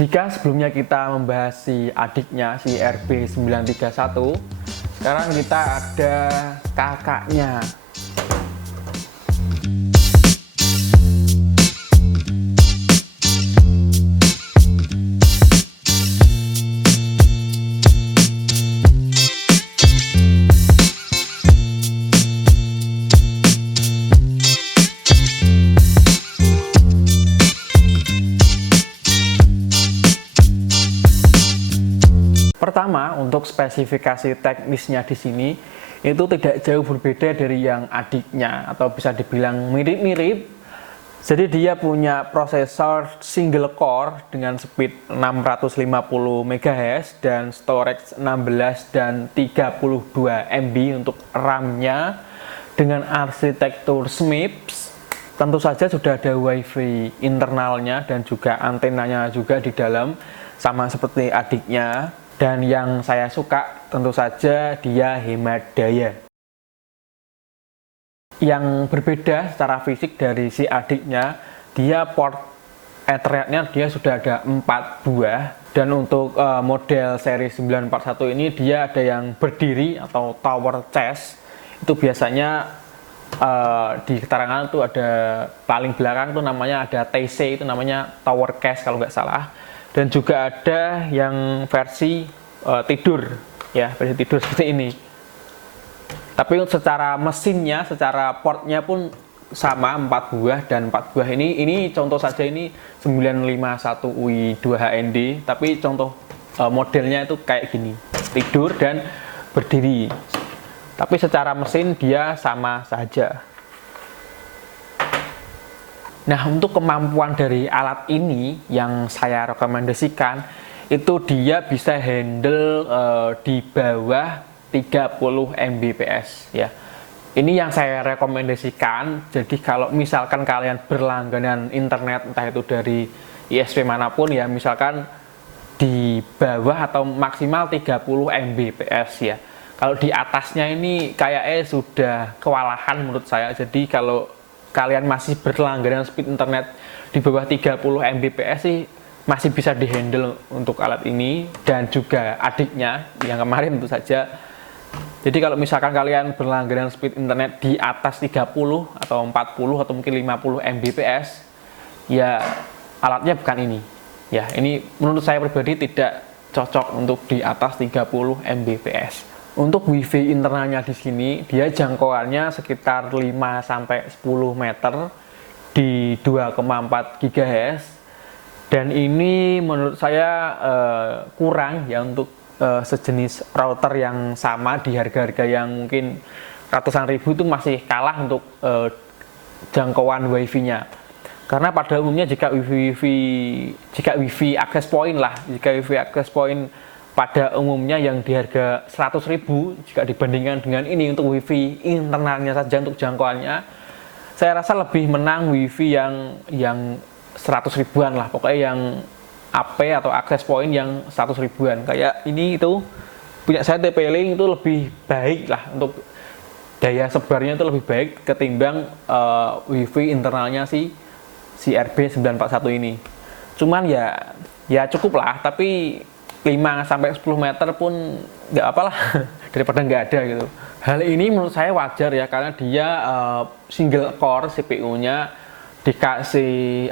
Jika sebelumnya kita membahas si adiknya, si RB931, sekarang kita ada kakaknya. Pertama, untuk spesifikasi teknisnya di sini itu tidak jauh berbeda dari yang adiknya atau bisa dibilang mirip-mirip. Jadi dia punya prosesor single core dengan speed 650 MHz dan storage 16 dan 32 MB untuk RAM-nya dengan arsitektur SMIPS. Tentu saja sudah ada WiFi internalnya dan juga antenanya juga di dalam sama seperti adiknya. Dan yang saya suka tentu saja dia hemat daya. Yang berbeda secara fisik dari si adiknya, dia port Ethernet-nya dia sudah ada 4 buah. Dan untuk model seri 941 ini dia ada yang berdiri atau tower chest. Itu biasanya di keterangan itu ada paling belakang itu namanya ada TC, itu namanya tower case kalau nggak salah. Dan juga ada yang versi tidur, ya versi tidur seperti ini. Tapi secara mesinnya, secara portnya pun sama 4 buah dan 4 buah ini contoh saja ini 951UI 2HND, tapi contoh modelnya itu kayak gini, tidur dan berdiri. Tapi secara mesin dia sama saja. Nah, untuk kemampuan dari alat ini yang saya rekomendasikan itu dia bisa handle di bawah 30 Mbps ya. Ini yang saya rekomendasikan. Jadi kalau misalkan kalian berlangganan internet entah itu dari ISP manapun ya, misalkan di bawah atau maksimal 30 Mbps ya. Kalau di atasnya ini kayaknya sudah kewalahan menurut saya. Jadi kalau kalian masih berlangganan speed internet di bawah 30 Mbps sih masih bisa dihandle untuk alat ini dan juga adiknya yang kemarin tentu saja. Jadi kalau misalkan kalian berlangganan speed internet di atas 30 atau 40 atau mungkin 50 Mbps ya alatnya bukan ini. Ya, ini menurut saya pribadi tidak cocok untuk di atas 30 Mbps. Untuk WiFi internalnya di sini, dia jangkauannya sekitar 5-10 meter di 2,4 GHz. Dan ini menurut saya kurang ya untuk sejenis router yang sama di harga-harga yang mungkin ratusan ribu itu masih kalah untuk jangkauan WiFi-nya. Karena pada umumnya jika WiFi access point pada umumnya yang di harga 100.000 jika dibandingkan dengan ini untuk WiFi internalnya saja untuk jangkauannya, saya rasa lebih menang WiFi yang 100 ribuan lah, pokoknya yang AP atau access point yang 100 ribuan kayak ini itu punya saya TP-Link itu lebih baik lah untuk daya sebarnya itu lebih baik ketimbang WiFi internalnya si RB941 ini. Cuman ya cukup lah, tapi 5-10 meter pun nggak apalah daripada nggak ada gitu. Hal ini menurut saya wajar ya karena dia single core CPU-nya dikasih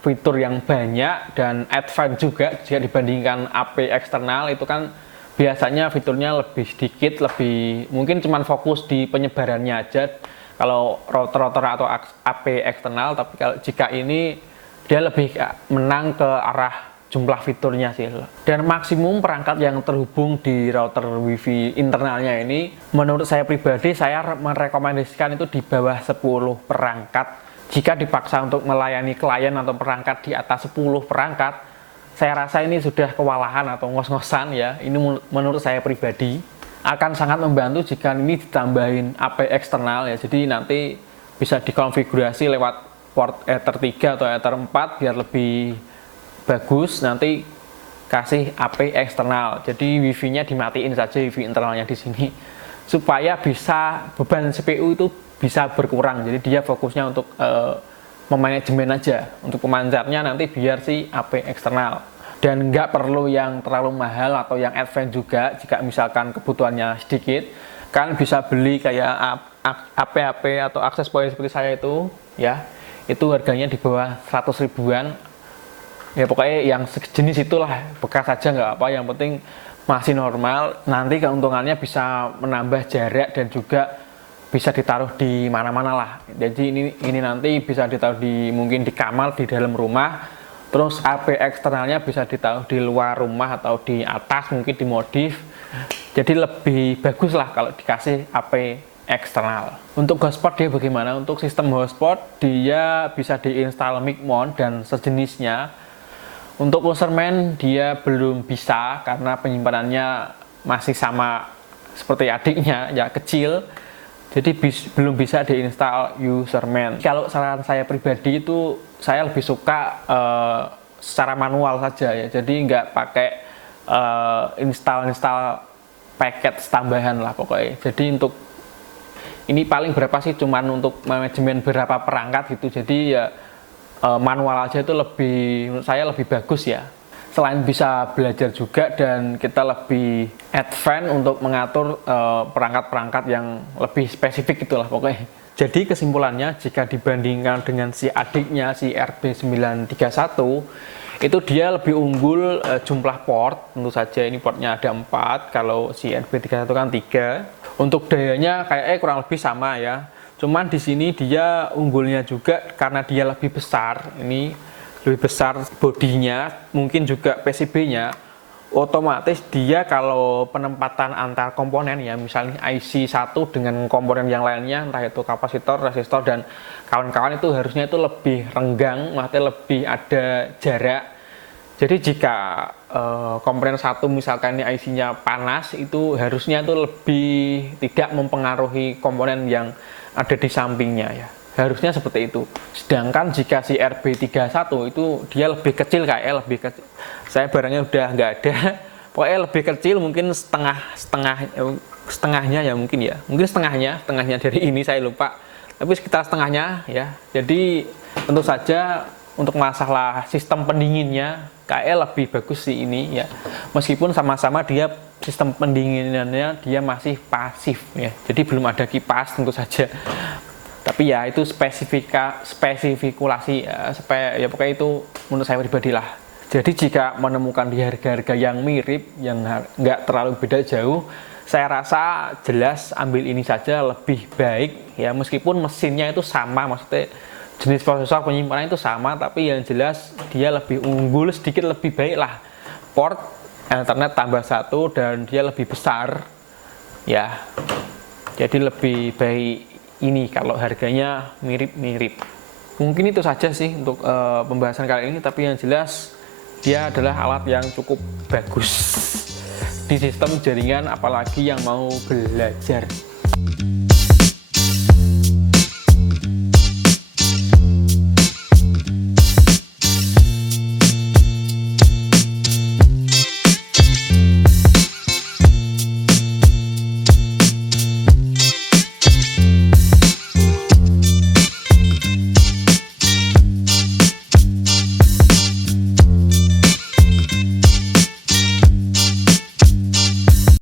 fitur yang banyak dan advance juga jika dibandingkan AP eksternal itu kan biasanya fiturnya lebih sedikit, lebih mungkin cuma fokus di penyebarannya aja kalau router-router atau AP eksternal. Tapi kalau jika ini dia lebih menang ke arah jumlah fiturnya sih. Dan maksimum perangkat yang terhubung di router WiFi internalnya ini menurut saya pribadi saya merekomendasikan itu di bawah 10 perangkat. Jika dipaksa untuk melayani klien atau perangkat di atas 10 perangkat, saya rasa ini sudah kewalahan atau ngos-ngosan ya. Ini menurut saya pribadi akan sangat membantu jika ini ditambahin AP eksternal ya. Jadi nanti bisa dikonfigurasi lewat port Ether 3 atau Ether 4 biar lebih bagus, nanti kasih AP eksternal. Jadi WiFi-nya dimatiin saja, WiFi internalnya di sini supaya bisa beban CPU itu bisa berkurang. Jadi dia fokusnya untuk memanajemen aja. Untuk pemancarnya nanti biar si AP eksternal. dan nggak perlu yang terlalu mahal atau yang advance juga. Jika misalkan kebutuhannya sedikit, kan bisa beli kayak AP atau access point seperti saya itu ya, itu harganya di bawah 100 ribuan ya, pokoknya yang sejenis itulah, bekas saja nggak apa, yang penting masih normal. Nanti keuntungannya bisa menambah jarak dan juga bisa ditaruh di mana-mana lah. Jadi ini nanti bisa ditaruh mungkin di kamar, di dalam rumah. Terus AP eksternalnya bisa ditaruh di luar rumah atau di atas, mungkin dimodif. Jadi lebih bagus lah kalau dikasih AP eksternal. Untuk hotspot dia bagaimana? Untuk sistem hotspot dia bisa diinstal mic mount dan sejenisnya. Untuk userman dia belum bisa karena penyimpanannya masih sama seperti adiknya ya, kecil. Jadi belum bisa diinstal userman. Kalau saran saya pribadi itu saya lebih suka secara manual saja ya. Jadi nggak pakai install paket tambahan lah pokoknya. Jadi untuk ini paling berapa sih? Cuman untuk manajemen berapa perangkat gitu. Jadi ya manual aja itu menurut saya lebih bagus ya. Selain bisa belajar juga dan kita lebih advance untuk mengatur perangkat-perangkat yang lebih spesifik itulah pokoknya. Jadi kesimpulannya, jika dibandingkan dengan si adiknya, si RB931, itu dia lebih unggul jumlah port. Tentu saja ini portnya ada 4, kalau si RB31 kan 3. Untuk dayanya kayaknya kurang lebih sama ya. Cuman di sini dia unggulnya juga karena dia lebih besar. Ini lebih besar bodinya, mungkin juga PCB-nya, otomatis dia kalau penempatan antar komponen ya, misalnya IC 1 dengan komponen yang lainnya, entah itu kapasitor, resistor, dan kawan-kawan, itu harusnya itu lebih renggang, maksudnya lebih ada jarak. Jadi jika komponen 1 misalkan ini IC-nya panas, itu harusnya itu lebih tidak mempengaruhi komponen yang ada di sampingnya ya. Harusnya seperti itu. Sedangkan jika si RB31 itu dia lebih kecil, kayak lebih kecil. Saya barangnya udah nggak ada. Pokoknya lebih kecil, mungkin setengahnya ya mungkin ya. Mungkin setengahnya dari ini saya lupa. Tapi sekitar setengahnya ya. Jadi tentu saja untuk masalah sistem pendinginnya kayak lebih bagus sih ini ya. Meskipun sama-sama dia sistem pendinginannya dia masih pasif ya. Jadi belum ada kipas tentu saja. Tapi ya itu spesifikasi ya, supaya ya pokoknya itu menurut saya pribadi lah. Jadi jika menemukan di harga-harga yang mirip, yang nggak terlalu beda jauh, saya rasa jelas ambil ini saja lebih baik ya, meskipun mesinnya itu sama, maksudnya jenis prosesor penyimpanan itu sama, tapi yang jelas dia lebih unggul, sedikit lebih baik lah. Port Ethernet tambah 1 dan dia lebih besar ya, jadi lebih baik ini kalau harganya mirip-mirip. Mungkin itu saja sih untuk pembahasan kali ini, tapi yang jelas dia adalah alat yang cukup bagus di sistem jaringan, apalagi yang mau belajar.